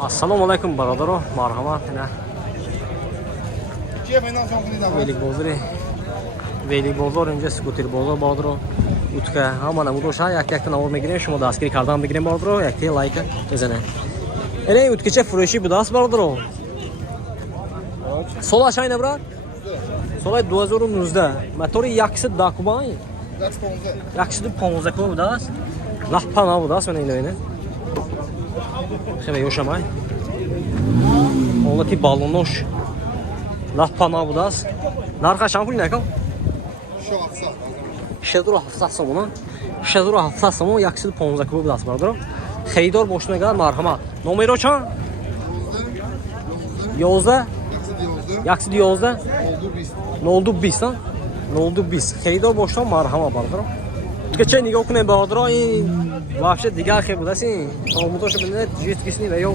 Assalomu alaykum barodaro, marhamat. Velik bozor اینجا سکوتر بازار بادرو اوتکه همون نمودو شای یک تا نور میگیریم شما دستگیری کردن بگیریم بادرو یک تا لایک بزنه. این اوتکه چه فروشی بود است بادرو؟ سال چای نبرد؟ سال 2019 موتور 100 داکومای 115 کو بود است. لحپا نبود است من اینو خیلی یوشمای اونتی بالونوش لحپا نبود است. نرخ شامپول نکن شدرو 700 سومون شدرو 700 سومون 115 کو بود است برادر. خریدار باش نگار مرحمت. نمره چند؟ 11 111 0220 0220 خریدار باش مرحمت برادر. که چه نگاه کنه برادر این واشه دیگه خیلی بود است. این آموزش بده جیت کسی و یا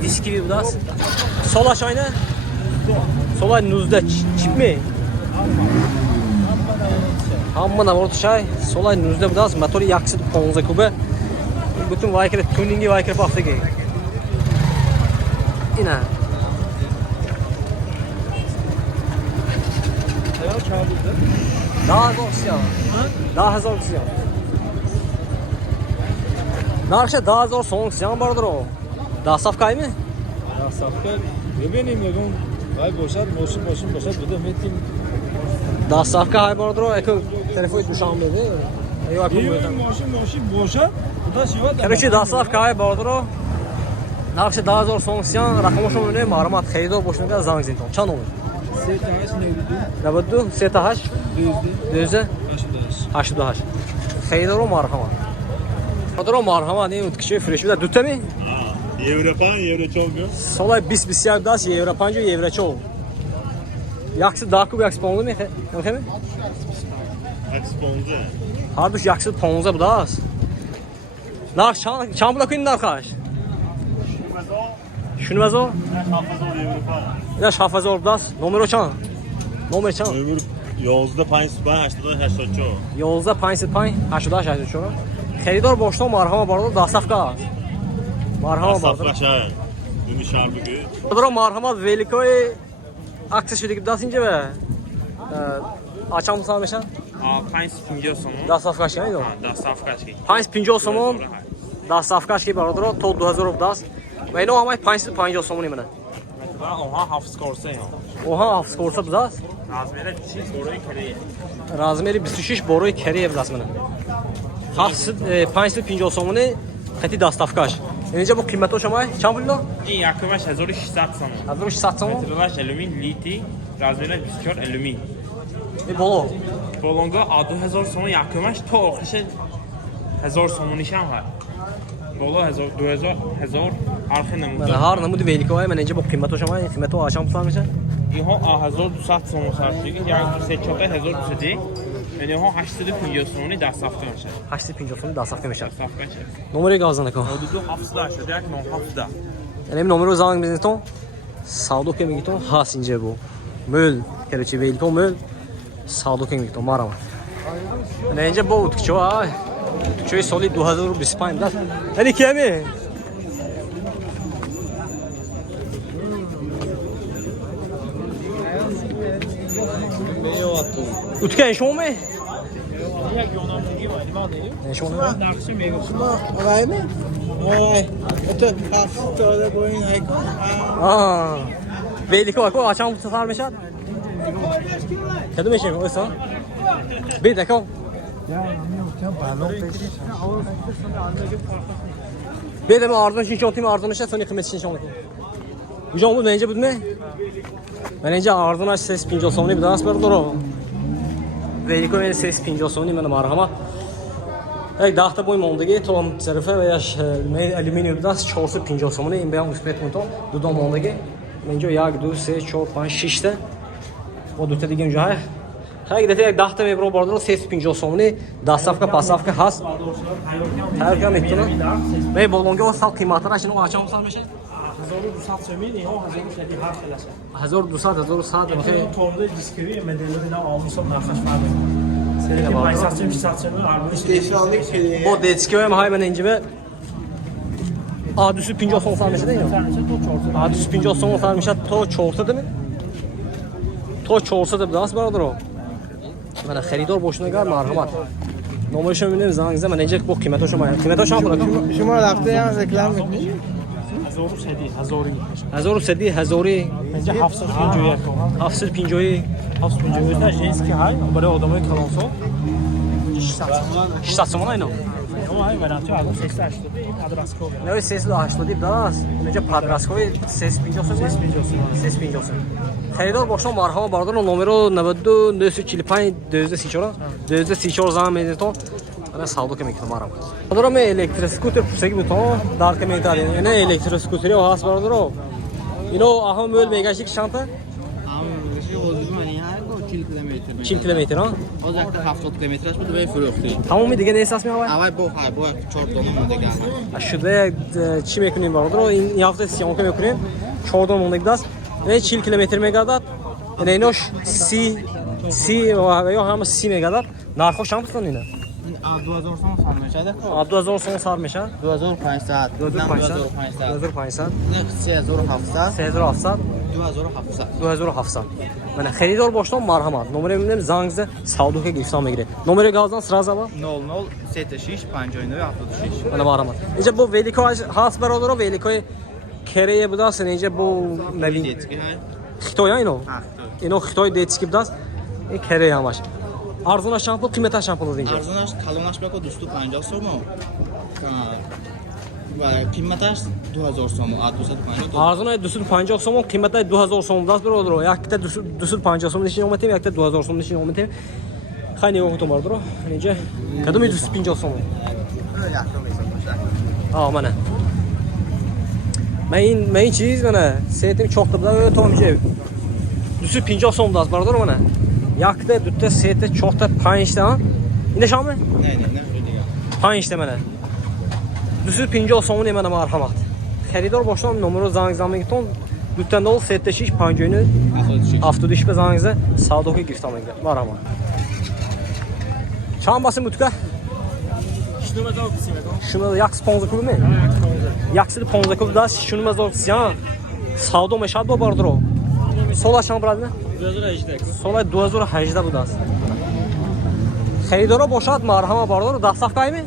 دیسکی بود است. سالاش aynı سال 19 چیپ می hamma navrot shay solay 19 بود است. موتور 115 کوبه bütün وایکر تونینگی وایکر پاختگی اینا 10000 سیان نرخش 10000 سون سیان باردرو داستافکای می داستافکای ببینیم یکم وای باشد ماشین باشد بده میتیم داستافکا های باردرو اکو تلفن دوشام بده ایو اکو ماشین باشد بودا شیوات کرچی داستافکا های باردرو نرخش 10000 سون سیان رقمشو میونه معلومات خریدار باشنگا زنگ زنتون چند نمره 92 38 88 خریدار رو مرحمت باردرو مرحمت این کشی فرش بده دوتا می Evropan, Evroçol. Solay 20-21 das Evropan jo Evroçol. Yaksı dakub yaksı ponzu mi? Bakayım mı? Yaksı ponzu. Harduş yaksı ponzu bu das. Nar çam bırakın arkadaş. Şunu vazo. Hafızor Evropan. Ya şafazor das. Numara çan. Numara çan. Öbür Yozda Payspay 88 Yozda Payspay 88 Xeridor boşdan marhama barada dasafka. Marhama barada. Dün şartlığı. Barada marhama velikoy akses şuradaki das ince be. Açam mı sağmışan? 550 сомон. Dasafkaş yani o. Dasafkaşki. 550 сомон. Dasafkaşki barada to 2000 das. Ve ino hamay 550 сомон imene. Oha hafız korsa ya. Oha hafız korsa bu das. Razmeri 26 boruyu keriye. Razmeri 26 boruyu keriye bu das mene. Hafız 550 сомони خطی داستافکاش. اینجا با قیمتو شما چند پول؟ این یکمش 1600 سومن. 1600 سومن. مترش الومین لیتی، رازمری 24 الومین. این بولو. بولونگا 2000 سومن یکمش تا آخرش 1000 سومنیش هم هست. بولو 1000 آخر نمود. من هر نمودی ویلیکوای من اینجا با قیمتو شما این قیمتو آشام پول میشه؟ اینها 1200 سومن سرچی که یک سه چهار 1000 سدی. یعنی ها 850 سومنی داستافکا میشه. 850 سومنی داستافکا میشه. داستافکا میشه. نمره گازن کن. حدود 700 شده یک 970. یعنی نمره زنگ بزنید ساودو که میگید هاست اینجا بو. مل کرچی ویلیکو مل ساودو که میگید مارم. یعنی اینجا با اوتکچو اوتکچوی سالی 2025 دست. یعنی کیمی؟ اوتکه ایشون می؟ یک یونامگی و ایمانی. ایشون نقشه میگم. آقای می؟ آقای تو هفت داده با این ایکون. ویلیکو اکو آچام سفر میشد؟ کدوم میشه اوسا؟ بید اکو. بید ما آردن شیشون تیم آردن میشه سونی قیمت شیشون تیم. کجا بود اینجا بود نه؟ من اینجا آردنش 350 سومنی بود است بردارم. ویلیکو من 350 سومنی من مرحمت. یک داخت بوی موندگی تو صرفه و یاش می الومینیوم دست 450 سومنی این بیام قسمت مونتا دو موندگی. من اینجا 1 2 3 4 5 6 تا و دو تا دیگه اینجا هست. خیلی دیگه یک داخت می برو باردارم 350 سومنی داستافکا پاسافکا هست. هر کم میتونه. می بولونگی و سال قیمتش اینو آچام سال میشه. 1200 سومن اینها 1200 هست. 1200 1100 میشه. تورنده دیسکری مدل‌ها آموزش نرخش فرق داره. سری 500 سومن آرمونش استیشنالی با دیسکی هم های من اینجا به Adüsü 50 son sarmışa değil mi? Adüsü 50 son sarmışa to çorta değil mi? To çorsa da biraz baradır o. Bana xaridor boşuna gar marhamat. Numarayı می‌بینیم زنگ زدم من bu قیمتاشو میگم قیمتاشو هم بگو شما رفته هم رکلام میکنی؟ 1000 1000 اینجا 751 کن 750 751 تا جنسی های برای آدمای کلانسو 600 تومان اینا اما های ولاتو الان 380 آدرس کو نه 380 داست اینجا پادراسکوی 350 خریدار باشم مرحبا باردار نمره 92 245 234 234 زنگ میدید تو من سالو که میکنم مرحبا دارم الکتریک اسکوتر پوسگی بودم دار که میتاری نه الکتریک اسکوتری هاست باردار اینو اهم مول میگشتی که شانته چیل کیلومتر 40 kilometre ha? از وقت 70 kilometrش بود به فروختی Tamamı دیگه نیست می آوای؟ اول با 4 دونه مونده گردن شده چی میکنیم باردار این هفته سیام که میکنیم 4 دونه مونده دست نه 40 kilometre میگردد نه اینوش 30 و یا هم 30 میگردد نرخش هم بستن اینا 2000 سون سال میشه 2000 سون سال میشه 2500 2500 نه 3700 3700 2700 من خریدار باشم مرحمت نمره میدم زنگ سعودو که گرفتم میگیره نمره گازdan sırası var 00 36 59 76 من مرحمت اینجا bu veliko has برادر و veliko کرeye budasın اینجا bu nevin دیتکی های Xitoy اینو اینو Xitoy detski budas این کرeye hamaş arzuna şampul kıymeta şampul اینجا ارزونش کلونش بگو 250 سوم و قیمتش 2000 سوم 250 arzuna 250 som kıymeta 2000 som budas برادر yakta 250 som nişin ometim yakta 2000 som nişin ometim خیلی اوه برادر اینجا کدوم 250 som منه من این چیز منه سیتیم çok da tam şey 250 som das برادر منه yakta dutta sete çok da 5 ta ine şamı نه نه 5 ta منه 250 som ne منه مرحمت خریدار باشم نمره زنگ زدم میگم duttan dol sete 6 5 72 به زنگ زد ساعت که گرفتم میگم مرحمت چند basın mutka şunu yak sponsor kubu mu yaksılı sponsor kubu da şunu mazor siyan sağdo meşad bu bardır o sola şan bradne 2018 sola 2018 bu da xeridora boşad marhama bardır da saf kaymi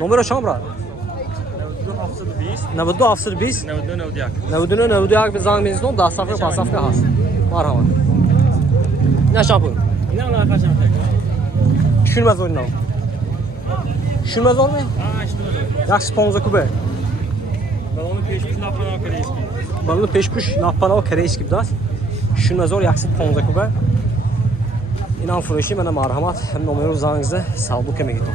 numara şan brad 92 720 92 91 به زنگ میزنم da saf pas saf has marhama ne şampur اینا نه پاشم şunu mazor ne şunu mazor mu yak sponsor kubu بالون پیشی لاپانا کریسکی Balını peşpuş napana koreyski budas. Şunu zor yaksın ponza kuba. İnan fırışı mənə marhamat hem numara uzağınızda salbu keme gittim.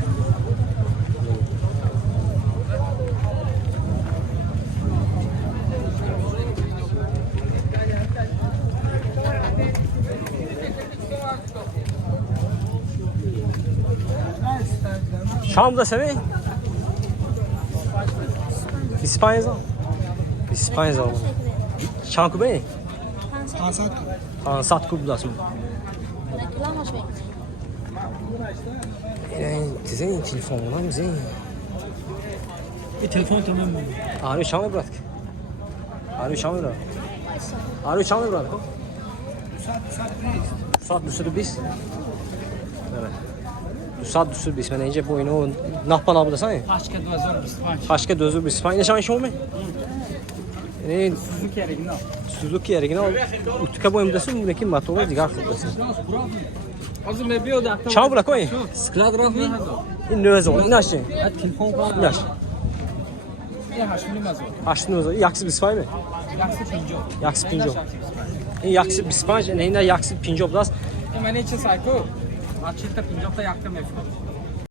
Şam'da seni? İspanya'da. İspanya'da. Şanku bey? 500 kub budas mı? Tizin telefonuna mı zin? این تلفن تمام Arıyor Şam'ı bırak. Arıyor Şam'ı bırak. Arıyor Şam'ı bırak. Saat düşürü biz. Evet. Saat düşürü biz. Ben önce bu oyunu nahpan abi desene. پاشکه 2025 Başka dözü bir İspanya nişan şu mu? Yani Suzuki original Suzuki original. Utka boyum desin bu ki motorlar diğer kıldırsın. از مبیو دکتر Çam bırak oy. سکلاد رافی این ne zaman? Ne aşın? تلفن کار Ne aş? یه هشتونی مزو Aşın o zaman. Yaksı bir İspanya mı? یکسی پینجو Yaksı pinjo. این yaksı bir İspanya. Ne yine yaksı pinjo biraz. این من چه سایکو آچیل تا پینجو تا یکتا مفکو